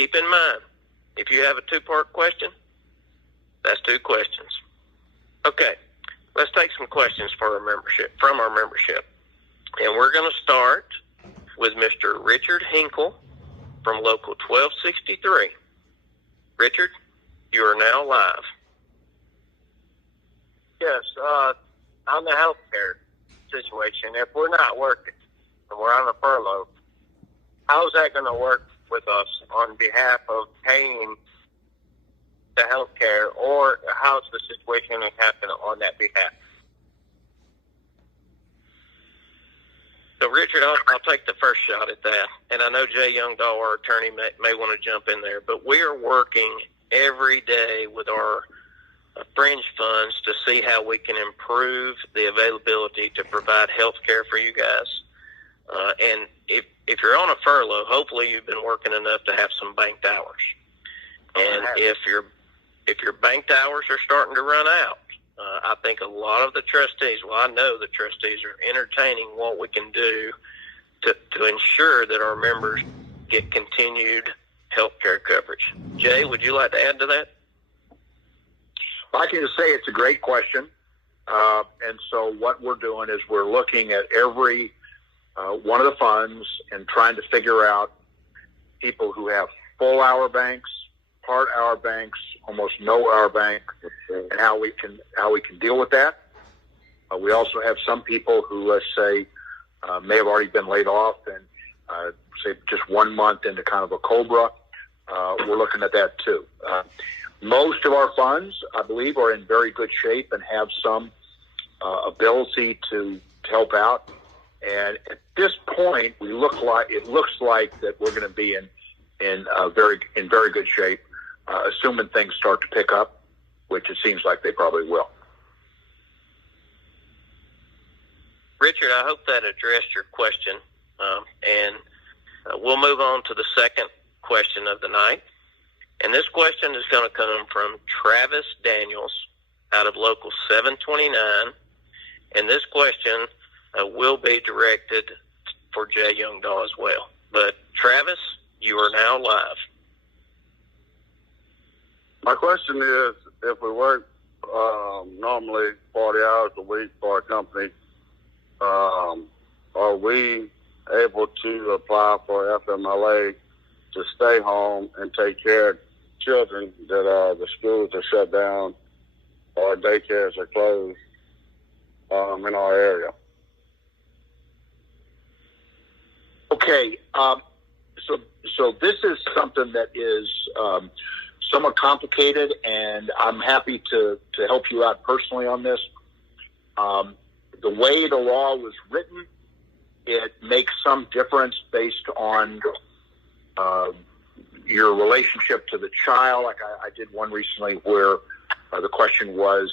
keep in mind, if you have a two-part question, that's two questions. Okay, let's take some questions from our membership. And we're going to start with Mr. Richard Hinkle from Local 1263. Richard, you are now live. Yes, on the healthcare situation, if we're not working and we're on a furlough, how's that going to work with us on behalf of paying the healthcare, or how's the situation going to happen on that behalf? So, Richard, I'll take the first shot at that. And I know Jay Youngdahl, our attorney, may want to jump in there. But we are working every day with our fringe funds to see how we can improve the availability to provide health care for you guys. And if you're on a furlough, hopefully you've been working enough to have some banked hours. And if your banked hours are starting to run out, I think a lot of the trustees, I know the trustees are entertaining what we can do to ensure that our members get continued health care coverage. Jay, would you like to add to that? I can just say it's a great question. And so what we're doing is we're looking at every one of the funds and trying to figure out people who have full hour banks, part hour banks, almost no hour bank, and how we can deal with that. We also have some people who, let's say, may have already been laid off and say just 1 month into kind of a COBRA. We're looking at that too. Most of our funds, I believe, are in very good shape and have some ability to help out. And at this point, it looks like that we're going to be in very good shape, assuming things start to pick up, which it seems like they probably will. Richard, I hope that addressed your question. And we'll move on to the second question of the night. And this question is going to come from Travis Daniels out of Local 729. And this question will be directed for Jay Youngdahl as well. But Travis, you are now live. My question is, if we work normally 40 hours a week for a company, are we able to apply for FMLA to stay home and take care of children that the schools are shut down or daycares are closed in our area? Okay, so this is something that is somewhat complicated, and I'm happy to help you out personally on this. The way the law was written, it makes some difference based on your relationship to the child. Like I did one recently where the question was,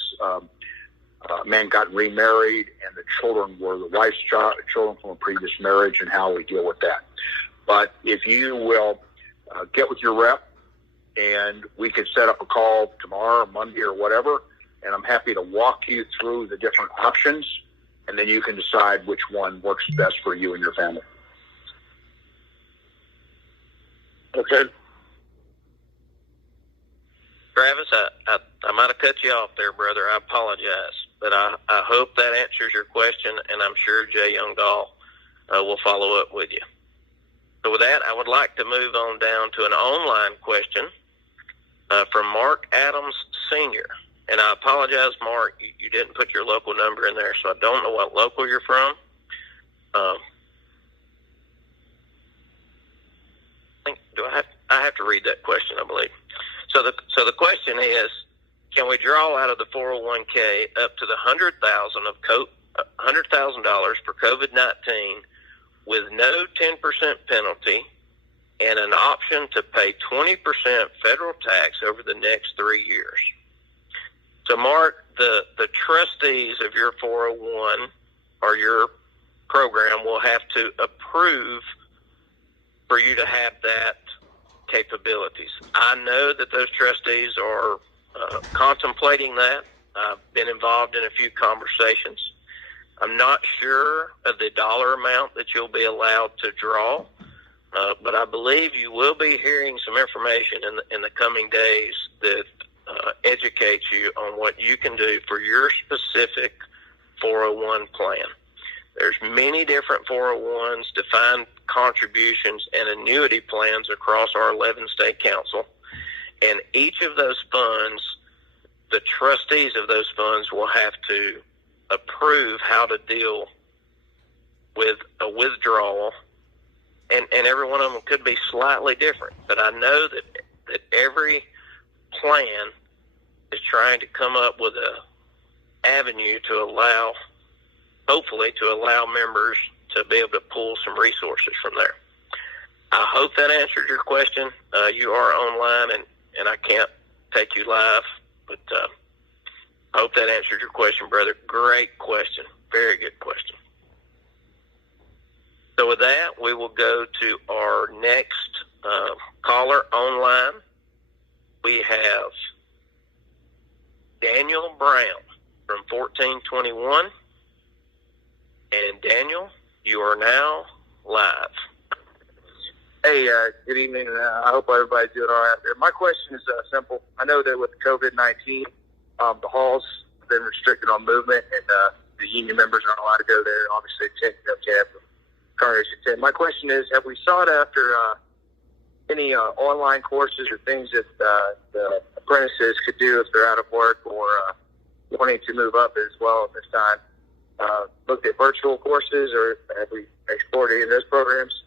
a man got remarried and the children were the wife's children from a previous marriage, and how we deal with that. But if you will get with your rep, and we could set up a call tomorrow, Monday, or whatever, and I'm happy to walk you through the different options, and then you can decide which one works best for you and your family. Okay. Travis, I might have cut you off there, brother. I apologize. But I hope that answers your question, and I'm sure Jay Youngdahl will follow up with you. So with that, I would like to move on down to an online question from Mark Adams Sr. And I apologize, Mark, you didn't put your local number in there, so I don't know what local you're from. I have to read that question, I believe. So the question is, can we draw out of the 401k up to the $100,000 for COVID-19 with no 10% penalty and an option to pay 20% federal tax over the next 3 years? So, Mark, the trustees of your 401 or your program will have to approve for you to have that capabilities. I know that those trustees are contemplating that. I've been involved in a few conversations. I'm not sure of the dollar amount that you'll be allowed to draw, but I believe you will be hearing some information in the coming days that educates you on what you can do for your specific 401 plan. There's many different 401s, defined contributions, and annuity plans across our 11 state council. And each of those funds, the trustees of those funds will have to approve how to deal with a withdrawal. And every one of them could be slightly different. But I know that every plan is trying to come up with a avenue to allow, hopefully, to allow members to be able to pull some resources from there. I hope that answered your question. You are online, and I can't take you live, but I hope that answered your question, brother. Great question. Very good question. So with that, we will go to our next caller online. We have Daniel Brown from 1421. And Daniel, you are now live. Hey, good evening. I hope everybody's doing all right out there. My question is simple. I know that with COVID-19, the halls have been restricted on movement, and the union members aren't allowed to go there. Obviously, Congress attend. My question is, have we sought after any online courses or things that the apprentices could do if they're out of work or wanting to move up as well at this time? Looked at virtual courses, or have we explored any of those programs?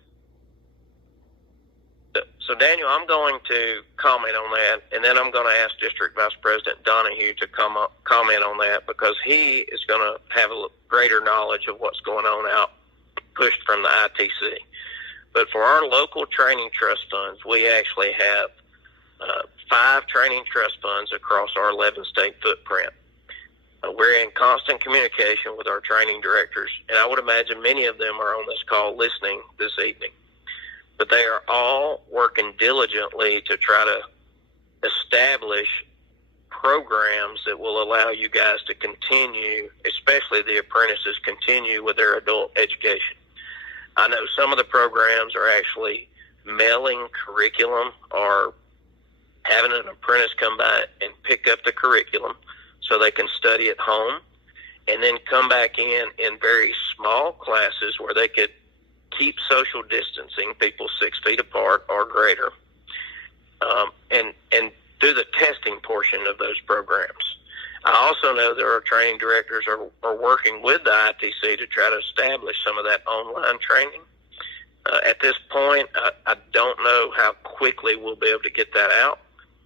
So, Daniel, I'm going to comment on that, and then I'm going to ask District Vice President Donahue to comment on that, because he is going to have a greater knowledge of what's going on out pushed from the ITC. But for our local training trust funds, we actually have 5 training trust funds across our 11-state footprint. We're in constant communication with our training directors, and I would imagine many of them are on this call listening this evening. But they are all working diligently to try to establish programs that will allow you guys to continue, especially the apprentices, continue with their adult education. I know some of the programs are actually mailing curriculum or having an apprentice come by and pick up the curriculum so they can study at home, and then come back in very small classes where they could keep social distancing, people 6 feet apart or greater, and do the testing portion of those programs. I also know there are training directors are working with the ITC to try to establish some of that online training. At this point, I don't know how quickly we'll be able to get that out,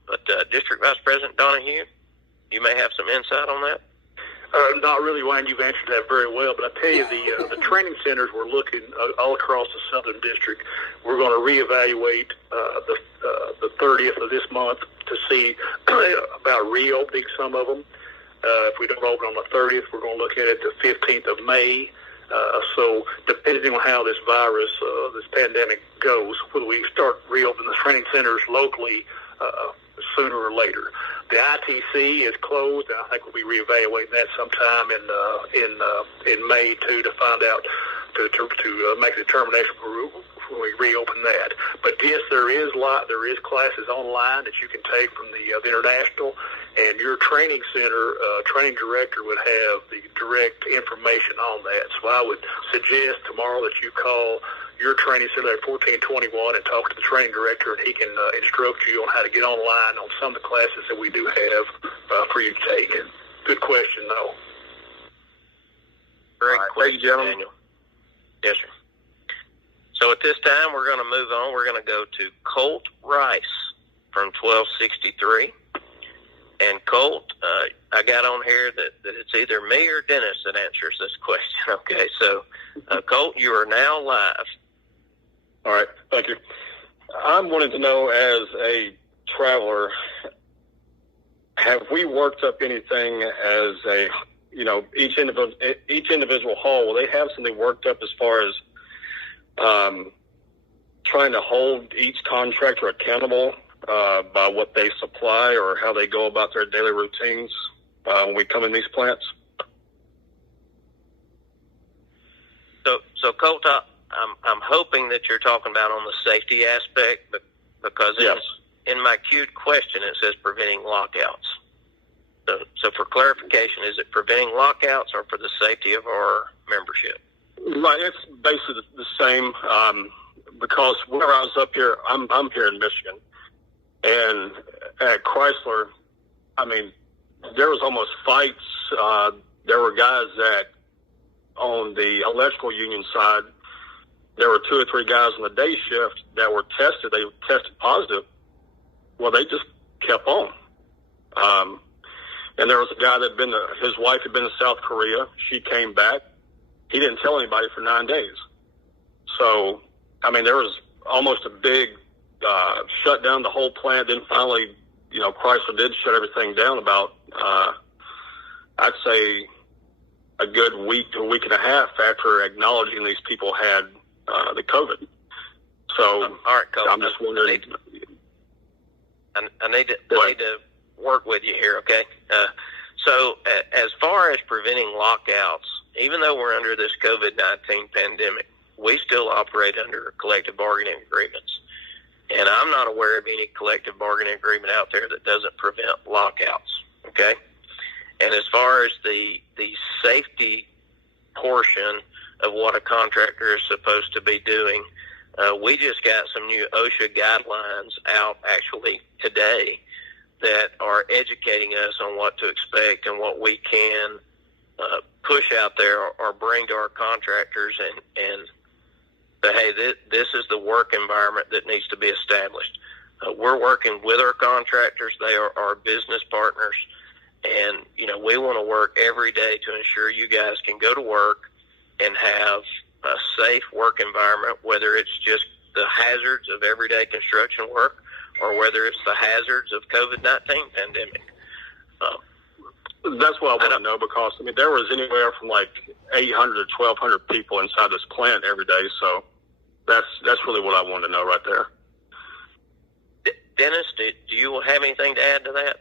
but District Vice President Donahue, you may have some insight on that. Not really, Wayne. You've answered that very well. But I tell you, the training centers we're looking all across the Southern District. We're going to reevaluate the 30th of this month to see about reopening some of them. If we don't open on the 30th, we're going to look at it the 15th of May. So depending on how this virus, this pandemic goes, whether we start reopening the training centers locally sooner or later. The ITC is closed, and I think we'll be reevaluating that sometime in May too, to find out to make a determination when we reopen that. But yes, there is classes online that you can take from the international, and your training center training director would have the direct information on that. So I would suggest tomorrow that you call your training center at 1421 and talk to the training director, and he can instruct you on how to get online on some of the classes that we do have for you to take. Good question, though. Great question, thank you, gentlemen. Daniel. Yes, sir. So at this time, we're going to move on. We're going to go to Colt Rice from 1263. And Colt, I got on here that it's either me or Dennis that answers this question. Okay, so Colt, you are now live. All right, thank you. I'm wanting to know, as a traveler, have we worked up anything as a, each individual hall, will they have something worked up as far as trying to hold each contractor accountable by what they supply or how they go about their daily routines when we come in these plants? So Colt, I'm hoping that you're talking about on the safety aspect, because Yes. in my queued question it says preventing lockouts. So for clarification, is it preventing lockouts or for the safety of our membership? Right, it's basically the same, because where I was up here, I'm here in Michigan, and at Chrysler, I mean, there was almost fights. There were guys that on the electrical union side, there were 2 or 3 guys on the day shift that were tested. They tested positive. Well, they just kept on. And there was a guy that his wife had been to South Korea. She came back. He didn't tell anybody for 9 days. So, I mean, there was almost a big shutdown, the whole plant. Then finally, Chrysler did shut everything down about, I'd say, a good week to a week and a half after acknowledging these people had the COVID. So, All right, Cole. I'm just wondering. I need to work with you here, okay? So as far as preventing lockouts, even though we're under this COVID-19 pandemic, we still operate under collective bargaining agreements. And I'm not aware of any collective bargaining agreement out there that doesn't prevent lockouts, okay? And as far as the safety portion of what a contractor is supposed to be doing, we just got some new OSHA guidelines out actually today that are educating us on what to expect and what we can push out there or bring to our contractors and say, hey, this is the work environment that needs to be established. We're working with our contractors. They are our business partners. And, we want to work every day to ensure you guys can go to work and have a safe work environment, whether it's just the hazards of everyday construction work or whether it's the hazards of COVID-19 pandemic. That's what I want to know, because, I mean, there was anywhere from like 800 to 1,200 people inside this plant every day. So that's really what I wanted to know right there. Dennis, do you have anything to add to that?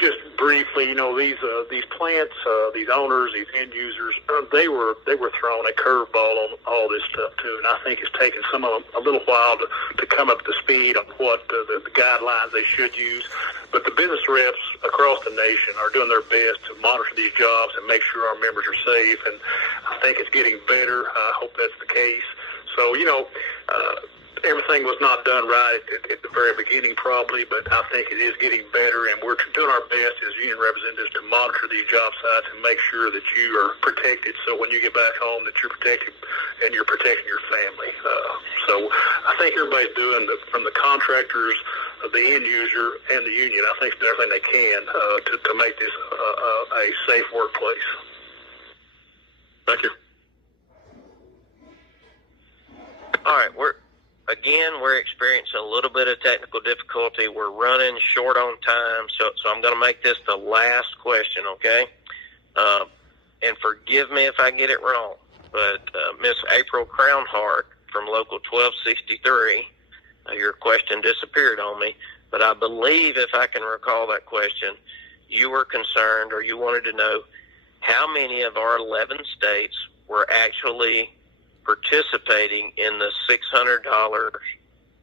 Just briefly, these plants, these owners, these end users, they were thrown a curveball on all this stuff too, and I think it's taken some of them a little while to come up to speed on what the guidelines they should use. But the business reps across the nation are doing their best to monitor these jobs and make sure our members are safe, and I think it's getting better. I hope that's the case. So, everything was not done right at the very beginning probably, but I think it is getting better, and we're doing our best as union representatives to monitor these job sites and make sure that you are protected, so when you get back home that you're protected and you're protecting your family. So I think everybody's doing, from the contractors, the end user, and the union, I think they're doing everything they can to make this a safe workplace. Thank you. All right, we're experiencing a little bit of technical difficulty. We're running short on time, so I'm going to make this the last question, okay? And forgive me if I get it wrong, but Miss April Crownhart from Local 1263, your question disappeared on me, but I believe, if I can recall that question, you were concerned, or you wanted to know how many of our 11 states were actually participating in the $600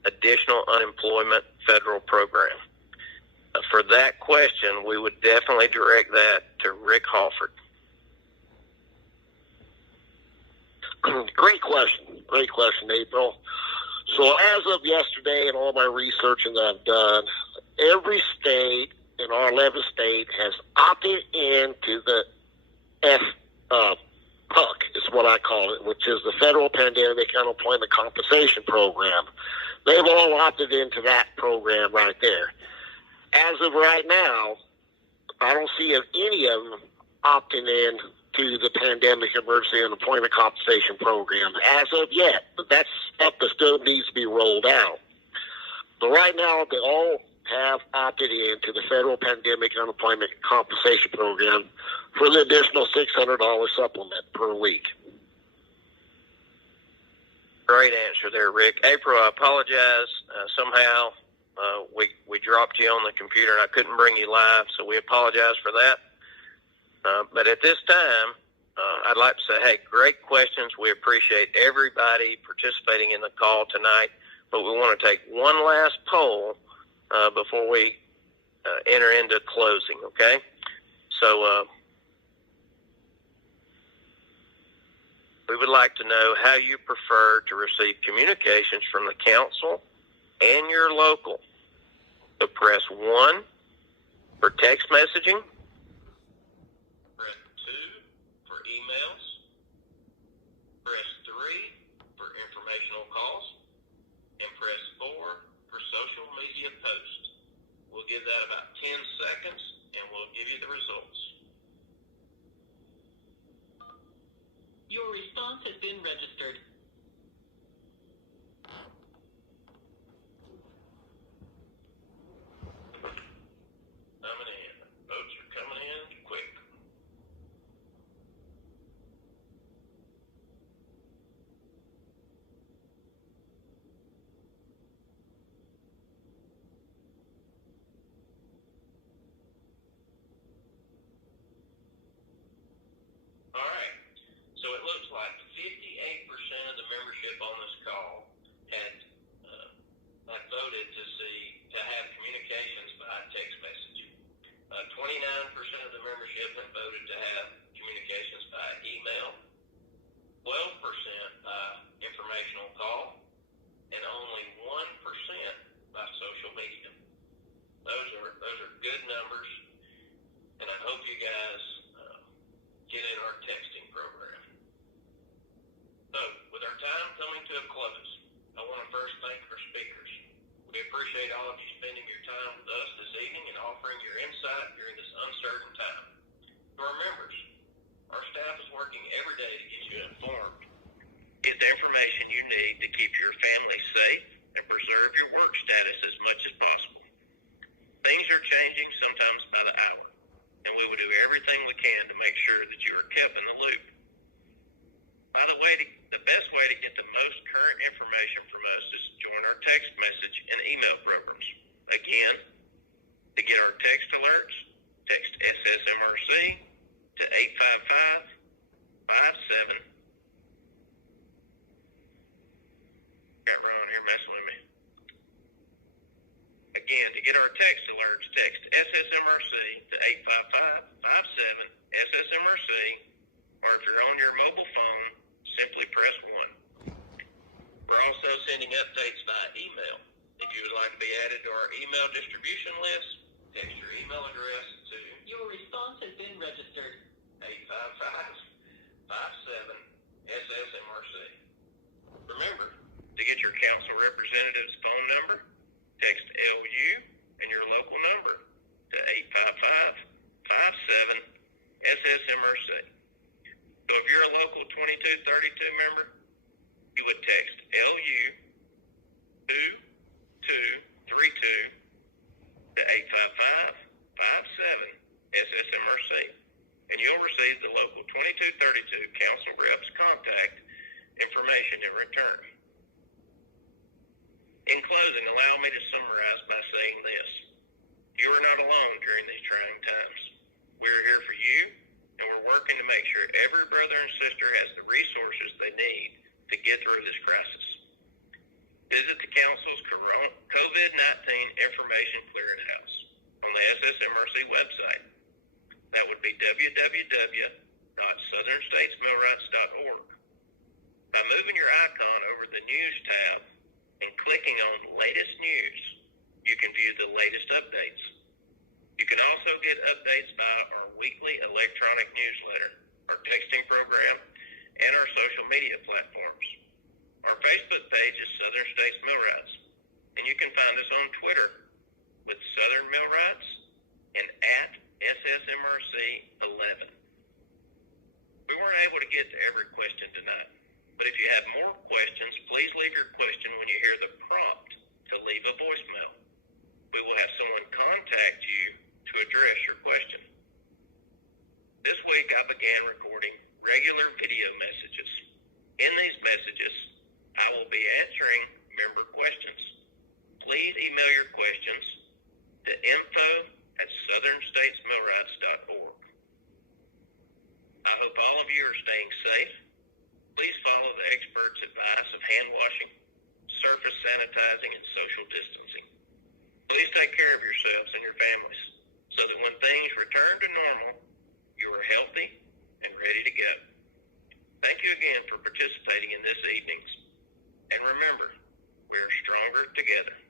additional unemployment federal program. For that question, we would definitely direct that to Rick Halford. Great question, April. So as of yesterday and all my research that I've done, every state in our 11 state has opted into the PUC is what I call it, which is the Federal Pandemic Unemployment Compensation Program. They've all opted into that program right there. As of right now, I don't see any of them opting in to the Pandemic Emergency Unemployment Compensation Program as of yet, but that's stuff that still needs to be rolled out. But right now, they all have opted in to the Federal Pandemic Unemployment Compensation Program for the additional $600 supplement per week. Great answer there, Rick. April, I apologize. Somehow we dropped you on the computer and I couldn't bring you live, so we apologize for that. But at this time, I'd like to say, hey, great questions. We appreciate everybody participating in the call tonight, but we want to take one last poll before we enter into closing, okay? So we would like to know how you prefer to receive communications from the council and your local. So press 1 for text messaging, press 2 for emails, press 3 for informational calls, and press 4 for social media posts. We'll give that about 10 seconds, and we'll give you the results. Your response has been registered. Coming in. Votes are coming in quick. All right. So it looks like 58% of the membership on this call had voted to have communications by text message. 29% of the membership had voted to have communications by email, 12% by informational call, and only 1% by social media. Those are good numbers, and I hope you guys get in our texting program. So, with our time coming to a close, I want to first thank our speakers. We appreciate all of you spending your time with us this evening and offering your insight during this uncertain time. To our members, our staff is working every day to get you informed. Get the information you need to keep your family safe and preserve your work status as much as possible. Things are changing sometimes by the hour, and we will do everything we can to make sure that you are kept in the loop. By the way, the best way to get the most current information from us is to join our text message and email programs. Again, to get our text alerts, text SSMRC to 855-57. Got Ron here messing with me. Again, to get our text alerts, text SSMRC to 855-57 SSMRC, or if you're on your mobile phone, simply press 1. We're also sending updates via email. If you would like to be added to our email distribution list, text your email address to Your response has been registered. 855-57 SSMRC. Remember, to get your council representative's phone number, text LU and your local number to 855-57 SSMRC. So if you're a local 2232 member, you would text LU 2232 to 855-57 SSMRC, and you'll receive the local 2232 council rep's contact information in return. In closing, allow me to summarize by saying this. You are not alone during these trying times. We're here for you, and we're working to make sure every brother and sister has the resources they need to get through this crisis. Visit the Council's COVID-19 Information Clearinghouse on the SSMRC website. That would be www.southernstatesmillwrights.org. By moving your icon over the News tab and clicking on Latest News, you can view the latest updates. You can also get updates by our weekly electronic newsletter, our texting program, and our social media platforms. Our Facebook page is Southern States Millwrights, and you can find us on Twitter with Southern Millwrights and @SSMRC11. We weren't able to get to every question tonight, but if you have more questions, please leave your question when you hear the prompt to leave a voicemail. We will have someone contact you to address your question. This week I began recording regular video messages. In these messages, I will be answering member questions. Please email your questions to info@southernstatesmillwrights.org. I hope all of you are staying safe. Please follow the experts' advice of hand washing, surface sanitizing, and social distancing. Please take care of yourselves and your families so that when things return to normal, you are healthy and ready to go. Thank you again for participating in this evening's. And remember, we're stronger together.